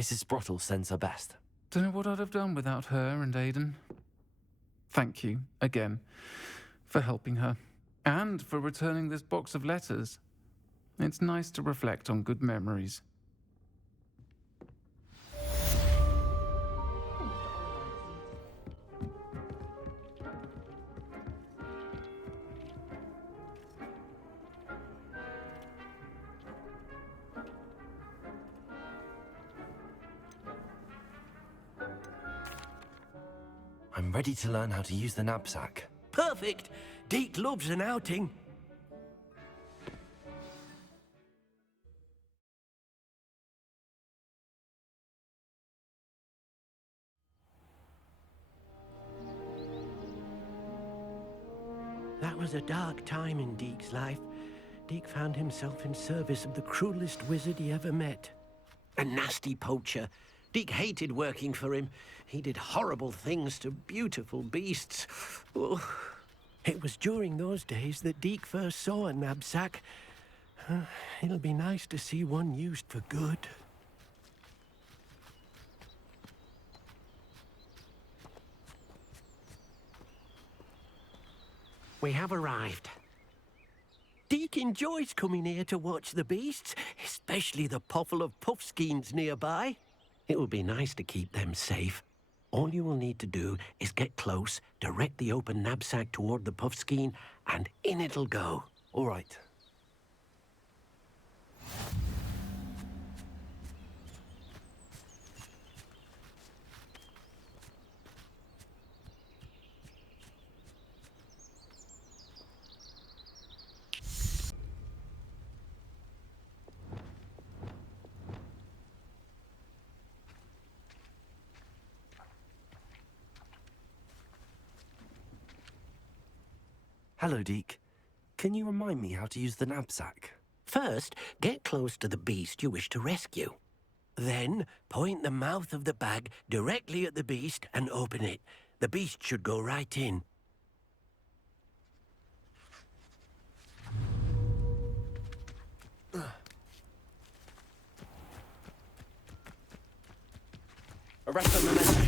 Mrs. Sprottle sends her best. Don't know what I'd have done without her and Aidan. Thank you, again, for helping her, and for returning this box of letters. It's nice to reflect on good memories. I'm ready to learn how to use the knapsack. Perfect! Deke loves an outing. That was a dark time in Deke's life. Deke found himself in service of the cruelest wizard he ever met. A nasty poacher. Deke hated working for him. He did horrible things to beautiful beasts. Oh. It was during those days that Deke first saw a knapsack. It'll be nice to see one used for good. We have arrived. Deke enjoys coming here to watch the beasts, especially the poffle of puffskeins nearby. It will be nice to keep them safe. All you will need to do is get close, direct the open knapsack toward the puffskein, and in it'll go. All right. Hello, Deke. Can you remind me how to use the knapsack? First, get close to the beast you wish to rescue. Then, point the mouth of the bag directly at the beast and open it. The beast should go right in. Arrest on the left.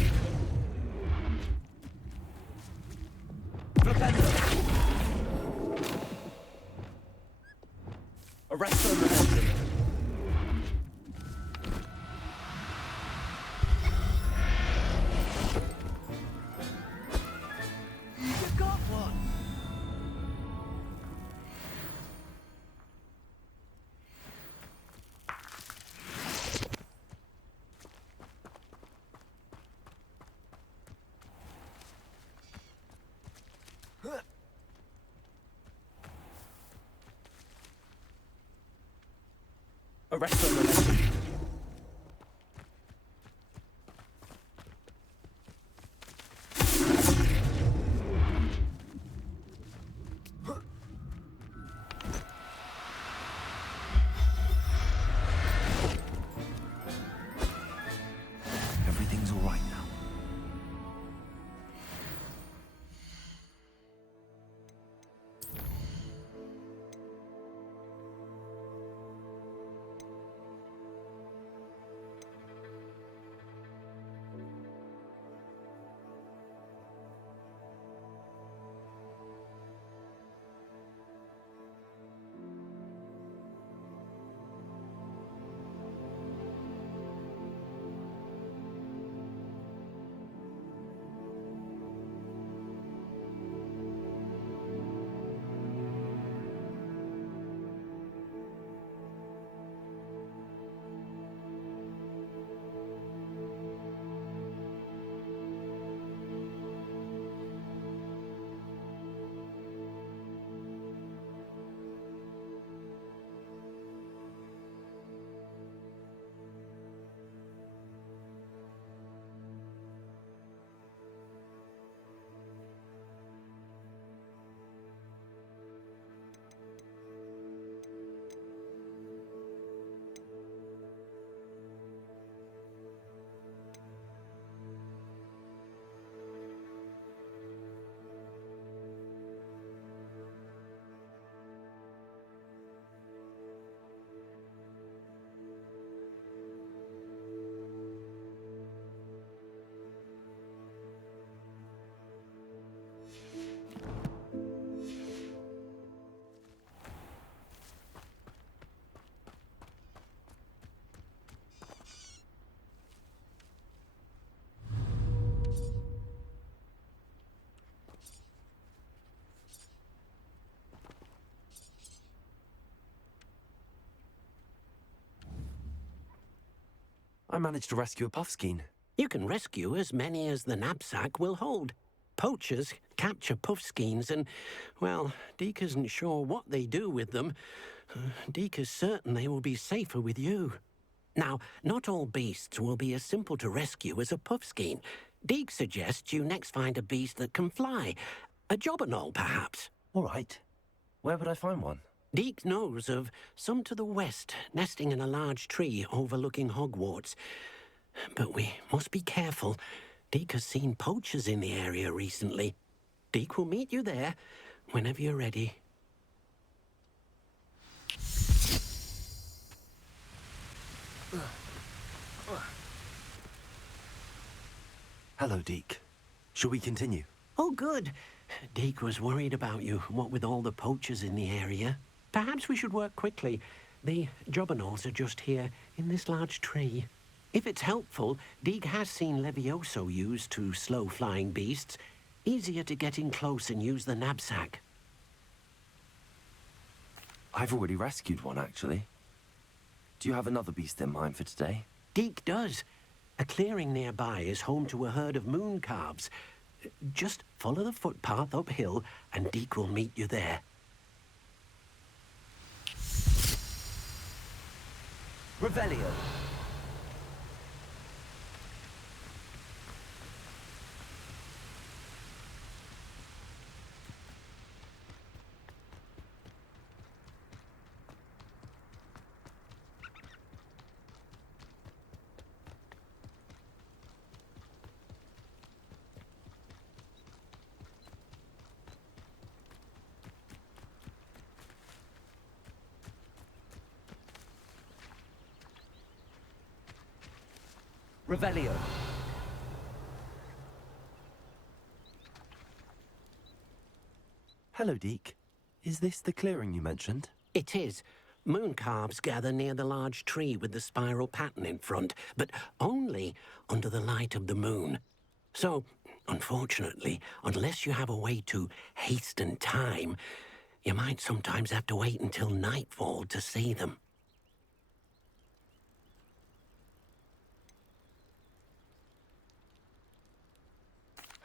Arrest on the left. You got one! Arrest on the left. Everything's all right now. I managed to rescue a puffskein. You can rescue as many as the knapsack will hold. Poachers capture puffskeins and, well, Deke isn't sure what they do with them. Deke is certain they will be safer with you. Now, not all beasts will be as simple to rescue as a puffskein. Deke suggests you next find a beast that can fly. A jobberknoll, perhaps. All right. Where would I find one? Deke knows of some to the west, nesting in a large tree overlooking Hogwarts. But we must be careful. Deke has seen poachers in the area recently. Deke will meet you there whenever you're ready. Hello, Deke. Shall we continue? Oh, good. Deke was worried about you, what with all the poachers in the area. Perhaps we should work quickly. The jobberknolls are just here, in this large tree. If it's helpful, Deke has seen Levioso used to slow flying beasts. Easier to get in close and use the knapsack. I've already rescued one, actually. Do you have another beast in mind for today? Deke does. A clearing nearby is home to a herd of moon calves. Just follow the footpath uphill and Deke will meet you there. Revelio. Revelio. Hello, Deke. Is this the clearing you mentioned? It is. Moon calves gather near the large tree with the spiral pattern in front, but only under the light of the moon. So, unfortunately, unless you have a way to hasten time, you might sometimes have to wait until nightfall to see them.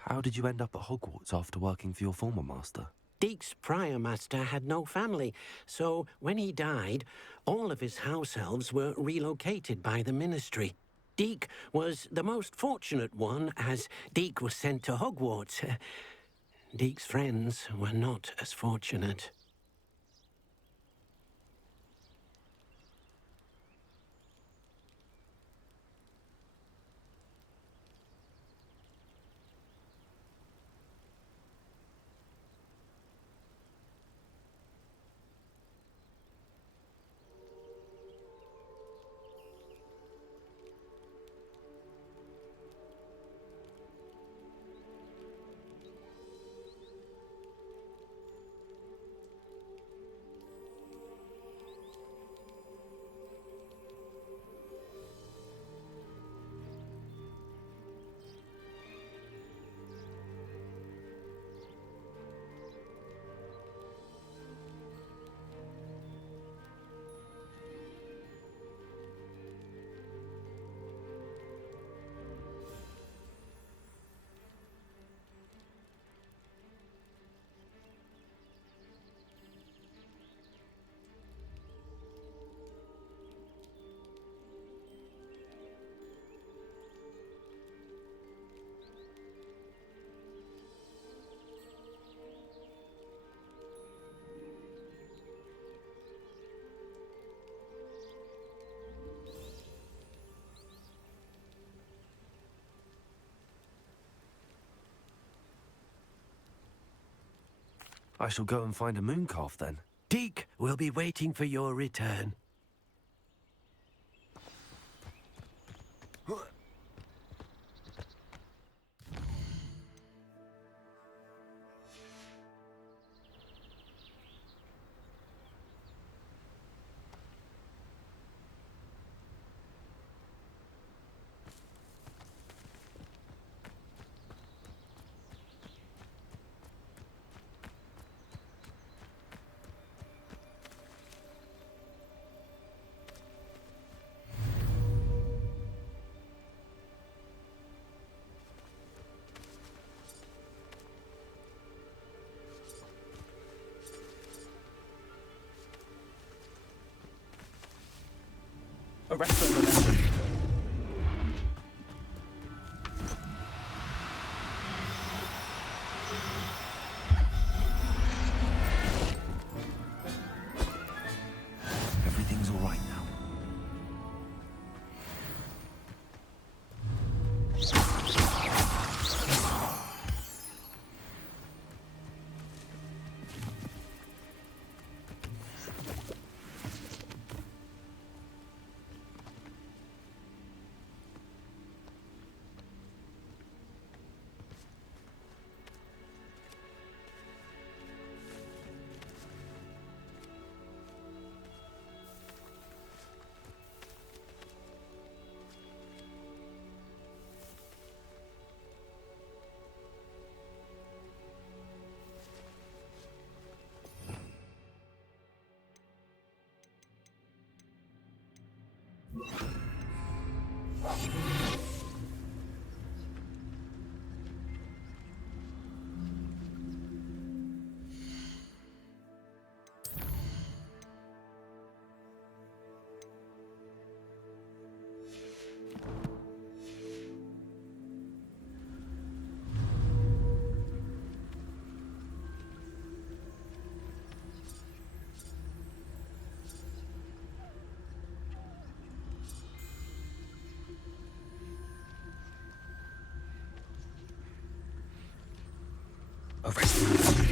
How did you end up at Hogwarts after working for your former master? Deke's prior master had no family, so when he died, all of his house elves were relocated by the ministry. Deke was the most fortunate one, as Deke was sent to Hogwarts. Deke's friends were not as fortunate. I shall go and find a moon calf then. Deke will be waiting for your return. Arrest further lesson. Everything's all right now. Arrest further.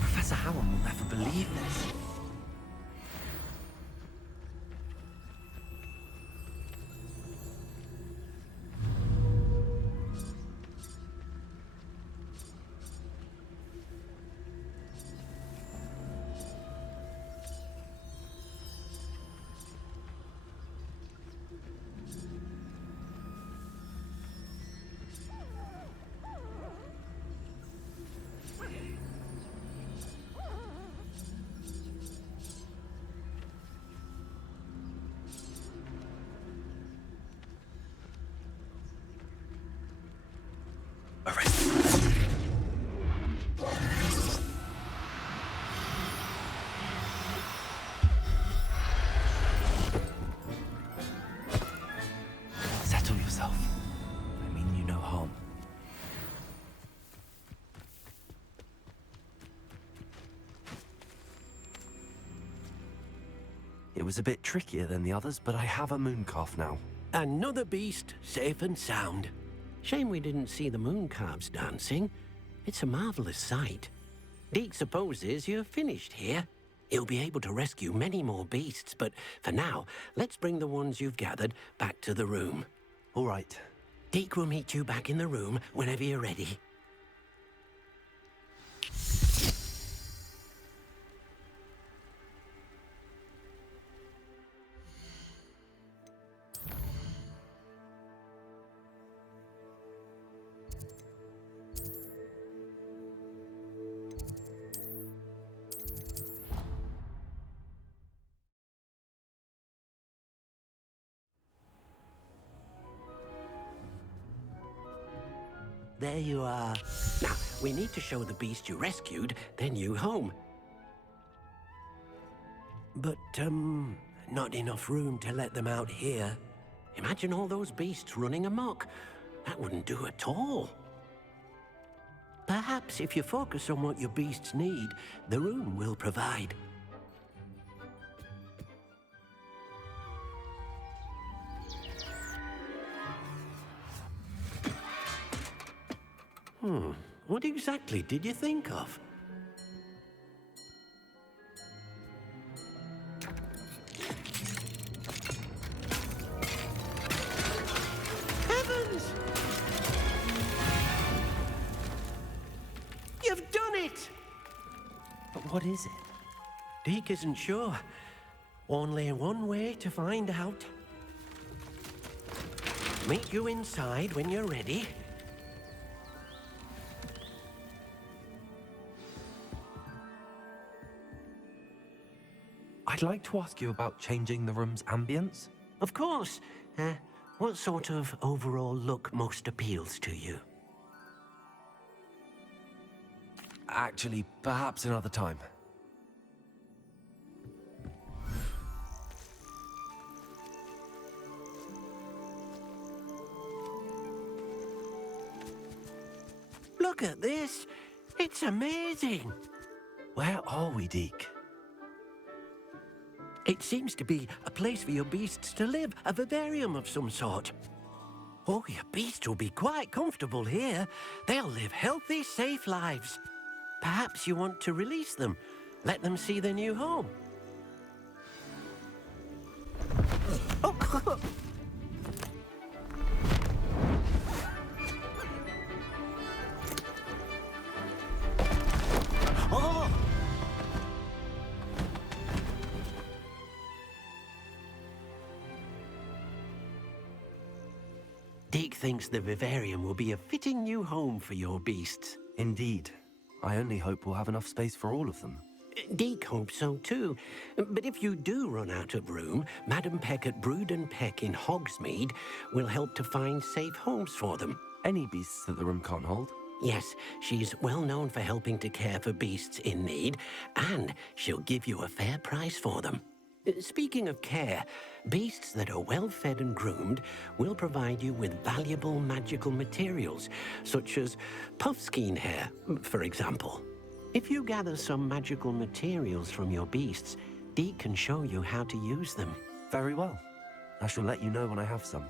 Professor Howard will never believe this. Arrest. Settle yourself. I mean you no harm. It was a bit trickier than the others, but I have a moon calf now. Another beast, safe and sound. Shame we didn't see the moon calves dancing. It's a marvelous sight. Deke supposes you're finished here. He'll be able to rescue many more beasts, but for now, let's bring the ones you've gathered back to the room. All right. Deke will meet you back in the room whenever you're ready. There you are. Now, we need to show the beast you rescued their new home. But, not enough room to let them out here. Imagine all those beasts running amok. That wouldn't do at all. Perhaps if you focus on what your beasts need, the room will provide. What exactly did you think of? Heavens! You've done it! But what is it? Deke isn't sure. Only one way to find out. Meet you inside when you're ready. I'd like to ask you about changing the room's ambience. Of course. What sort of overall look most appeals to you? Actually, perhaps another time. Look at this. It's amazing. Where are we, Deke? It seems to be a place for your beasts to live, a vivarium of some sort. Oh, your beasts will be quite comfortable here. They'll live healthy, safe lives. Perhaps you want to release them. Let them see their new home. Oh. Oh! Deke thinks the vivarium will be a fitting new home for your beasts. Indeed. I only hope we'll have enough space for all of them. Deke hopes so too. But if you do run out of room, Madam Peck at Brood and Peck in Hogsmeade will help to find safe homes for them. Any beasts that the room can't hold? Yes, she's well known for helping to care for beasts in need, and she'll give you a fair price for them. Speaking of care, beasts that are well fed and groomed will provide you with valuable magical materials, such as puffskein hair, for example. If you gather some magical materials from your beasts, Deke can show you how to use them. Very well. I shall let you know when I have some.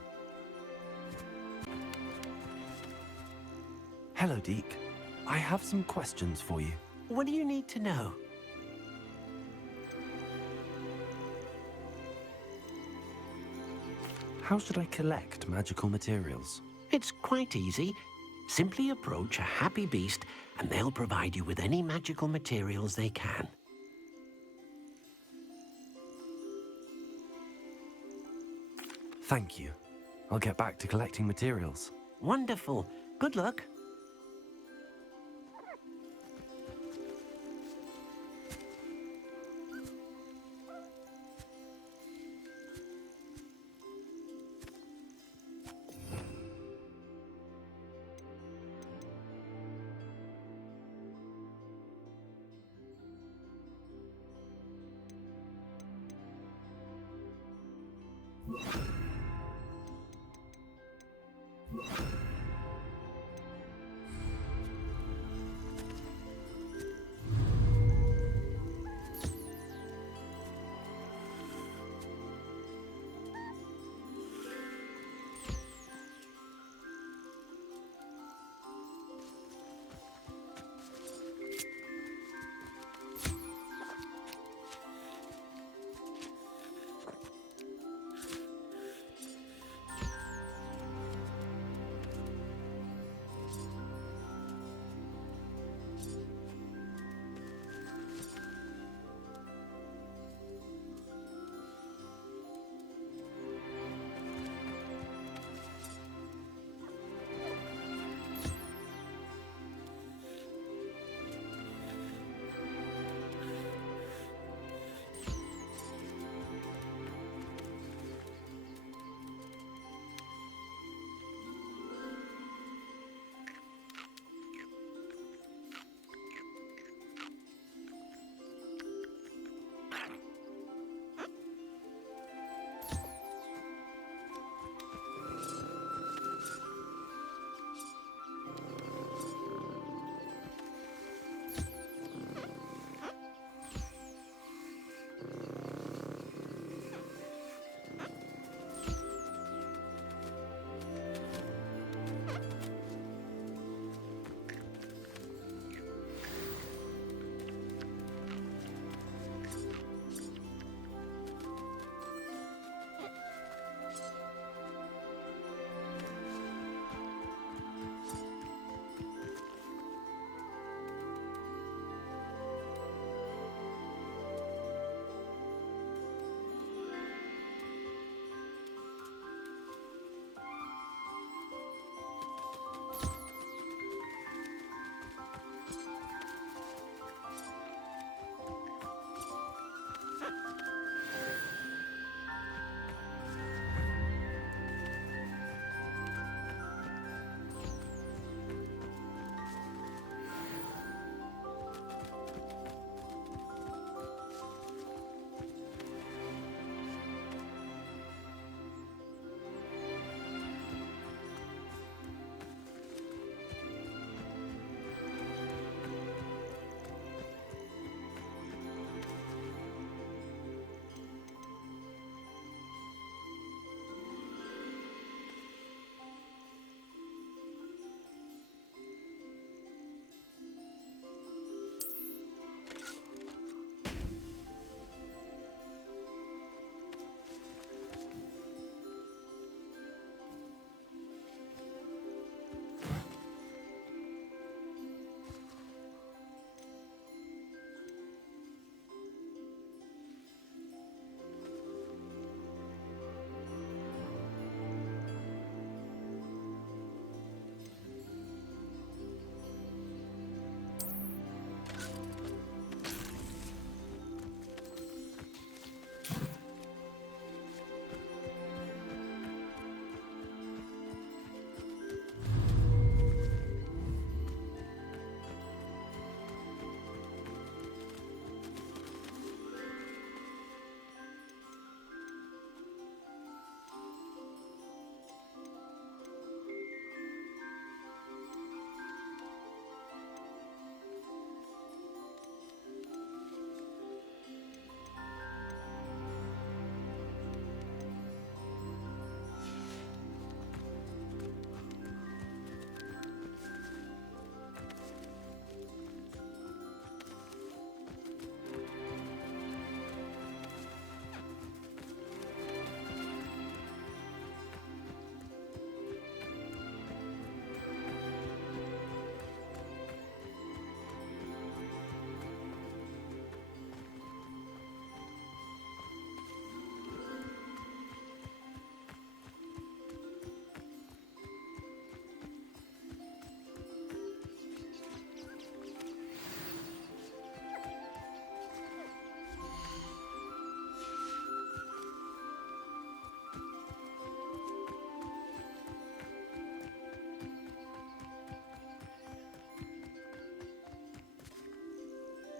Hello, Deke. I have some questions for you. What do you need to know? How should I collect magical materials? It's quite easy. Simply approach a happy beast and they'll provide you with any magical materials they can. Thank you. I'll get back to collecting materials. Wonderful. Good luck.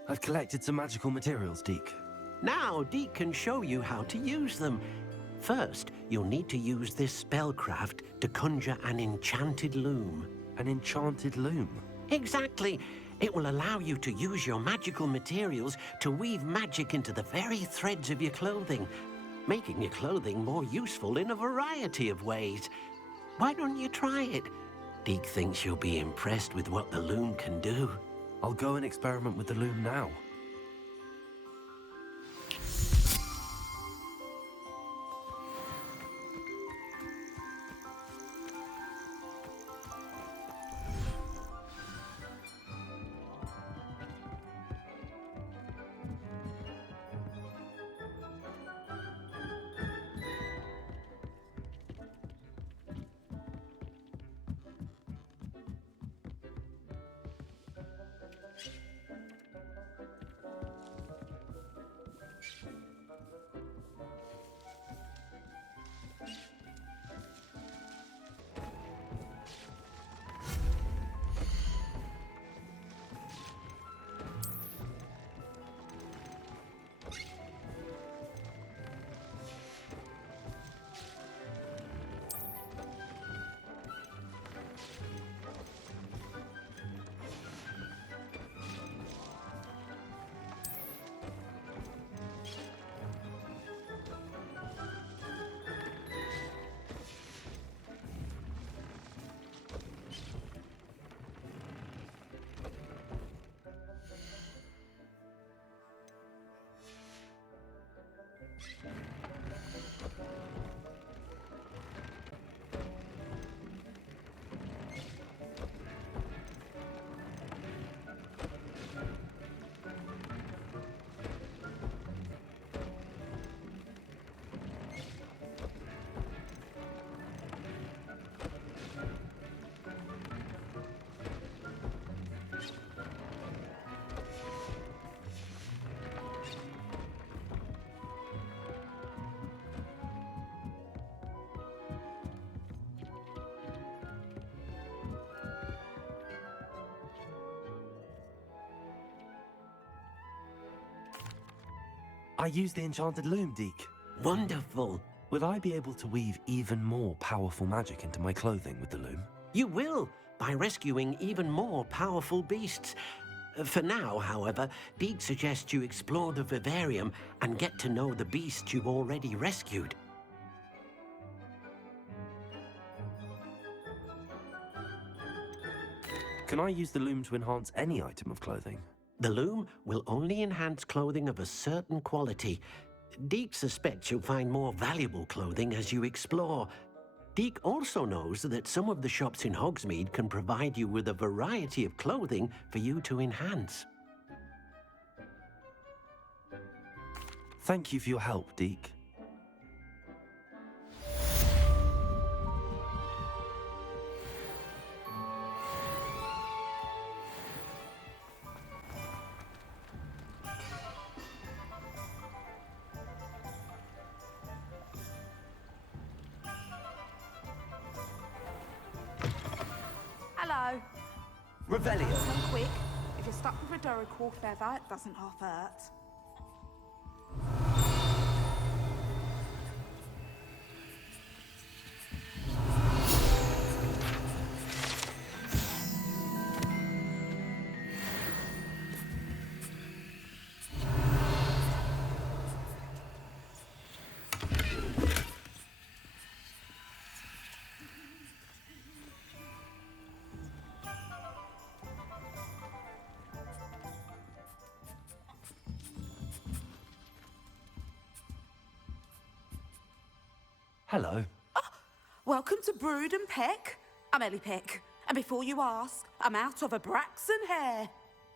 I've collected some magical materials, Deke. Now, Deke can show you how to use them. First, you'll need to use this spellcraft to conjure an enchanted loom. An enchanted loom? Exactly. It will allow you to use your magical materials to weave magic into the very threads of your clothing, making your clothing more useful in a variety of ways. Why don't you try it? Deke thinks you'll be impressed with what the loom can do. I'll go and experiment with the loom now. I used the enchanted loom, Deke. Wonderful. Will I be able to weave even more powerful magic into my clothing with the loom? You will, by rescuing even more powerful beasts. For now, however, Deke suggests you explore the vivarium and get to know the beasts you've already rescued. Can I use the loom to enhance any item of clothing? The loom will only enhance clothing of a certain quality. Deke suspects you'll find more valuable clothing as you explore. Deke also knows that some of the shops in Hogsmeade can provide you with a variety of clothing for you to enhance. Thank you for your help, Deke. Hello. Revelio. Come quick. If you're stuck with a Duracell feather, it doesn't half hurt. Hello. Welcome to Brood and Peck. I'm Ellie Peck, and before you ask, I'm out of a Braxton hair.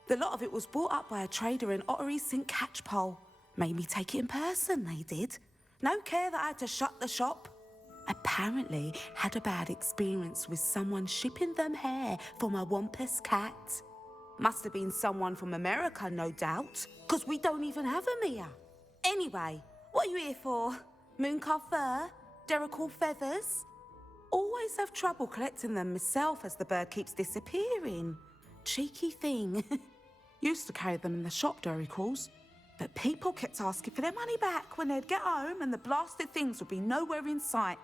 The lot of it was bought up by a trader in Ottery St. Catchpole. Made me take it in person, they did. No care that I had to shut the shop. Apparently had a bad experience with someone shipping them hair for my Wampus cat. Must have been someone from America, no doubt, because we don't even have them here. Anyway, what are you here for? Mooncar fur? Duracell feathers? Always have trouble collecting them myself as the bird keeps disappearing. Cheeky thing. Used to carry them in the shop, do I recalls. But people kept asking for their money back when they'd get home and the blasted things would be nowhere in sight.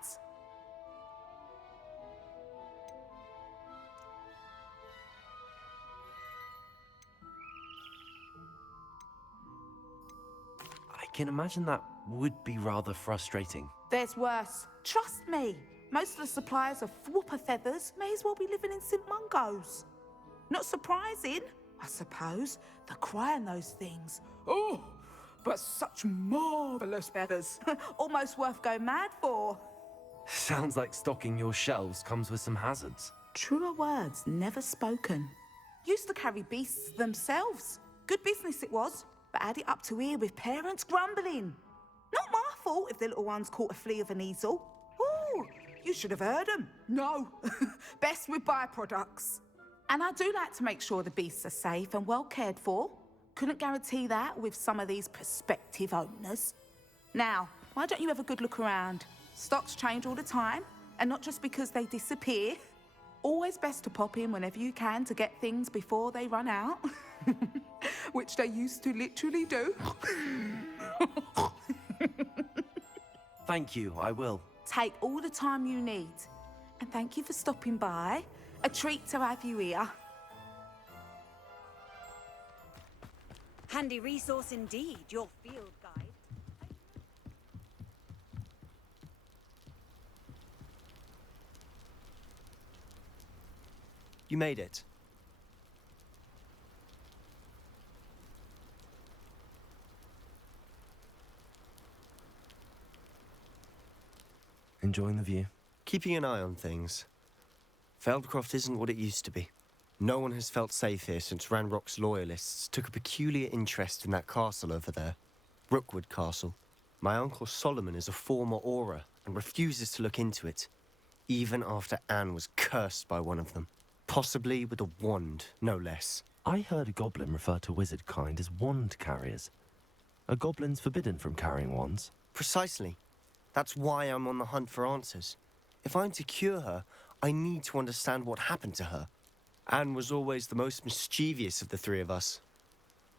I can imagine that would be rather frustrating. There's worse. Trust me. Most of the suppliers of whooper feathers may as well be living in St. Mungo's. Not surprising, I suppose, the cry on those things. Oh, but such marvellous feathers. Almost worth going mad for. Sounds like stocking your shelves comes with some hazards. Truer words never spoken. Used to carry beasts themselves. Good business it was, but add it up to here with parents grumbling. Not my fault if the little ones caught a flea of an easel. Ooh, you should have heard them. No, best with byproducts. And I do like to make sure the beasts are safe and well cared for. Couldn't guarantee that with some of these prospective owners. Now, why don't you have a good look around? Stocks change all the time, and not just because they disappear. Always best to pop in whenever you can to get things before they run out. Which they used to literally do. Thank you, I will. Take all the time you need. And thank you for stopping by. A treat to have you here. Handy resource indeed, your field guide. You made it. Enjoying the view? Keeping an eye on things. Feldcroft isn't what it used to be. No one has felt safe here since Ranrock's loyalists took a peculiar interest in that castle over there. Rookwood Castle. My uncle Solomon is a former Auror and refuses to look into it, even after Anne was cursed by one of them. Possibly with a wand, no less. I heard a goblin refer to wizard kind as wand carriers. Are goblins forbidden from carrying wands? Precisely. That's why I'm on the hunt for answers. If I'm to cure her, I need to understand what happened to her. Anne was always the most mischievous of the three of us.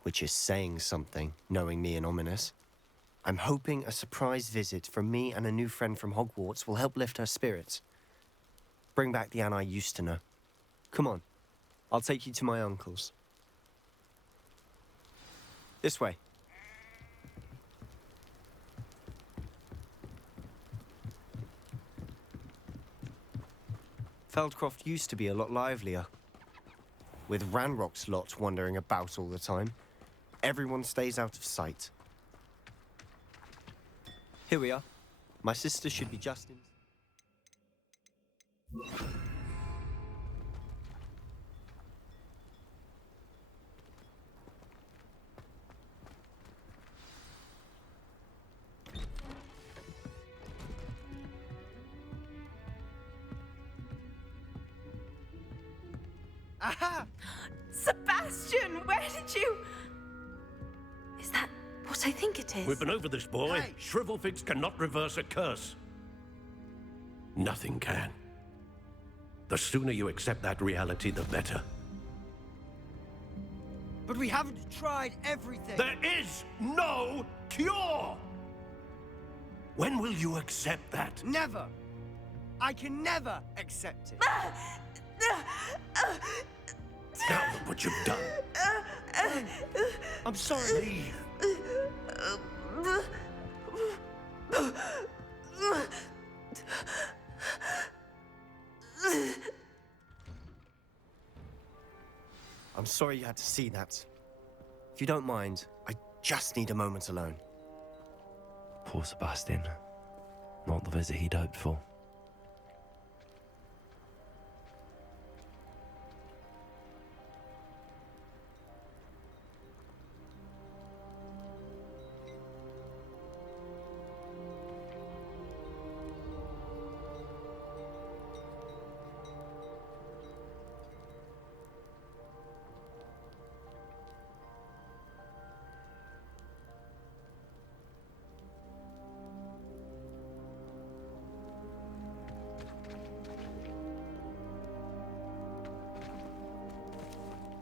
Which is saying something, knowing me and Ominous. I'm hoping a surprise visit from me and a new friend from Hogwarts will help lift her spirits. Bring back the Anne I used to know. Come on, I'll take you to my uncle's. This way. Feldcroft used to be a lot livelier. With Ranrock's lot wandering about all the time, everyone stays out of sight. Here we are. My sister should be just in... Aha! Sebastian, where did you... Is that what I think it is? We've been over this, boy. Hey. Shrivelfix cannot reverse a curse. Nothing can. The sooner you accept that reality, the better. But we haven't tried everything. There is no cure! When will you accept that? Never. I can never accept it. Now look what you've done. I'm sorry. Leave. I'm sorry you had to see that. If you don't mind, I just need a moment alone. Poor Sebastian. Not the visit he'd hoped for.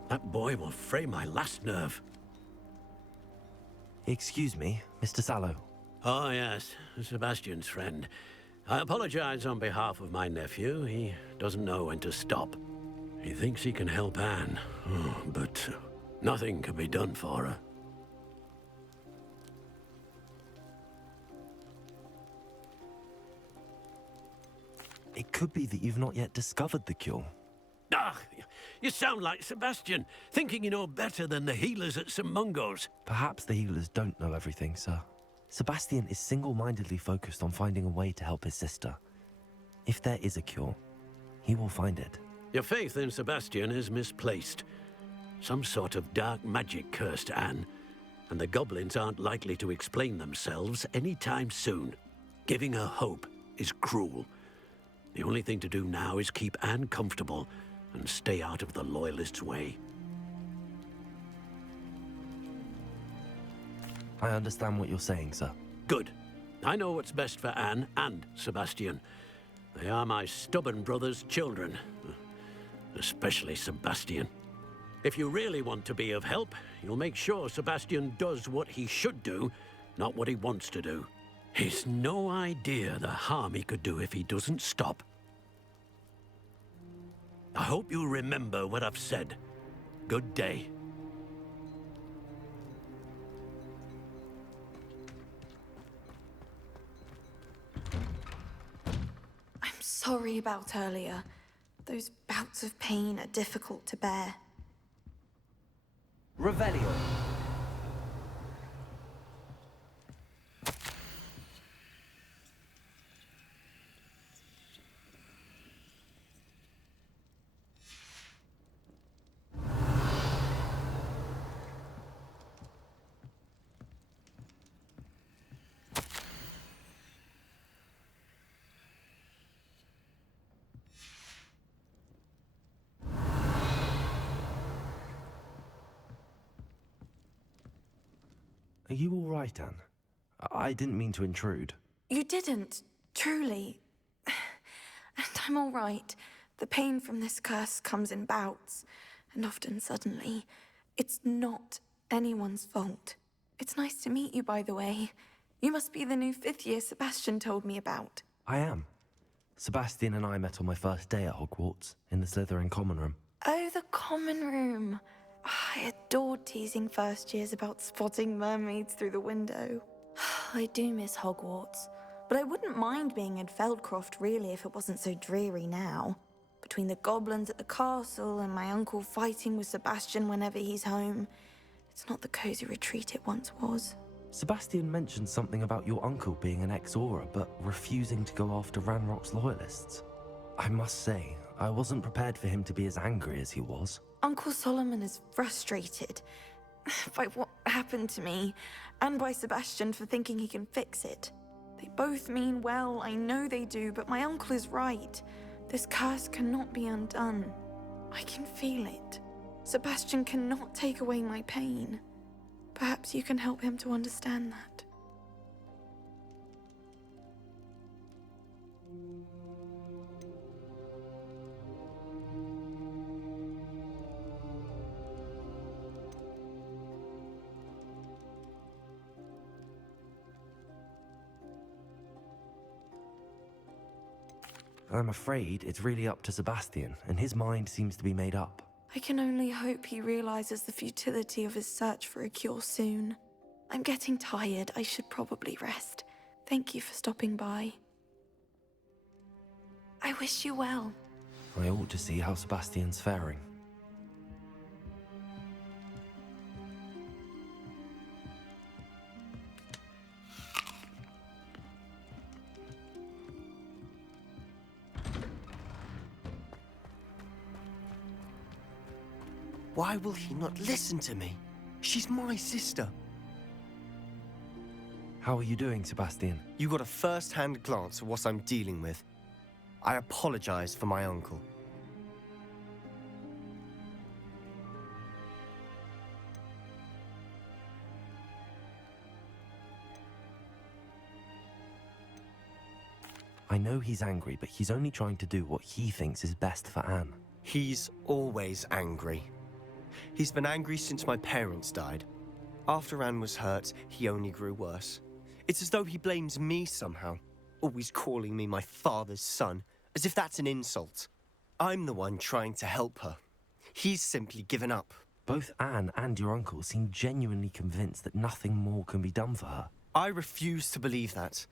That boy will fray my last nerve. Excuse me, Mr. Sallow. Oh, yes, Sebastian's friend. I apologize on behalf of my nephew. He doesn't know when to stop. He thinks he can help Anne, but nothing can be done for her. It could be that you've not yet discovered the cure. Ah, you sound like Sebastian, thinking you know better than the healers at St. Mungo's. Perhaps the healers don't know everything, sir. Sebastian is single-mindedly focused on finding a way to help his sister. If there is a cure, he will find it. Your faith in Sebastian is misplaced. Some sort of dark magic cursed Anne, and the goblins aren't likely to explain themselves anytime soon. Giving her hope is cruel. The only thing to do now is keep Anne comfortable and stay out of the Loyalists' way. I understand what you're saying, sir. Good. I know what's best for Anne and Sebastian. They are my stubborn brother's children. Especially Sebastian. If you really want to be of help, you'll make sure Sebastian does what he should do, not what he wants to do. He's no idea the harm he could do if he doesn't stop. I hope you remember what I've said. Good day. I'm sorry about earlier. Those bouts of pain are difficult to bear. Revelio. Are you all right, Anne? I didn't mean to intrude. You didn't, truly. And I'm all right. The pain from this curse comes in bouts, and often suddenly. It's not anyone's fault. It's nice to meet you, by the way. You must be the new 5th year Sebastian told me about. I am. Sebastian and I met on my first day at Hogwarts, in the Slytherin common room. Oh, the common room. I adored teasing first years about spotting mermaids through the window. I do miss Hogwarts, but I wouldn't mind being in Feldcroft really if it wasn't so dreary now. Between the goblins at the castle and my uncle fighting with Sebastian whenever he's home, it's not the cozy retreat it once was. Sebastian mentioned something about your uncle being an ex-Auror, but refusing to go after Ranrock's loyalists. I must say, I wasn't prepared for him to be as angry as he was. Uncle Solomon is frustrated by what happened to me, and by Sebastian for thinking he can fix it. They both mean well, I know they do, but my uncle is right. This curse cannot be undone. I can feel it. Sebastian cannot take away my pain. Perhaps you can help him to understand that. I'm afraid it's really up to Sebastian, and his mind seems to be made up. I can only hope he realizes the futility of his search for a cure soon. I'm getting tired. I should probably rest. Thank you for stopping by. I wish you well. I ought to see how Sebastian's faring. Why will he not listen to me? She's my sister. How are you doing, Sebastian? You got a first-hand glance at what I'm dealing with. I apologize for my uncle. I know he's angry, but he's only trying to do what he thinks is best for Anne. He's always angry. He's been angry since my parents died. After Anne was hurt, he only grew worse. It's as though he blames me somehow, always calling me my father's son, as if that's an insult. I'm the one trying to help her. He's simply given up. Both Anne and your uncle seem genuinely convinced that nothing more can be done for her. I refuse to believe that.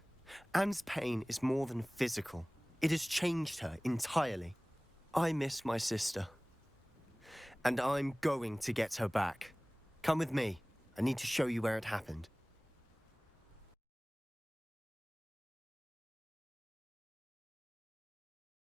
Anne's pain is more than physical. It has changed her entirely. I miss my sister. And I'm going to get her back. Come with me. I need to show you where it happened.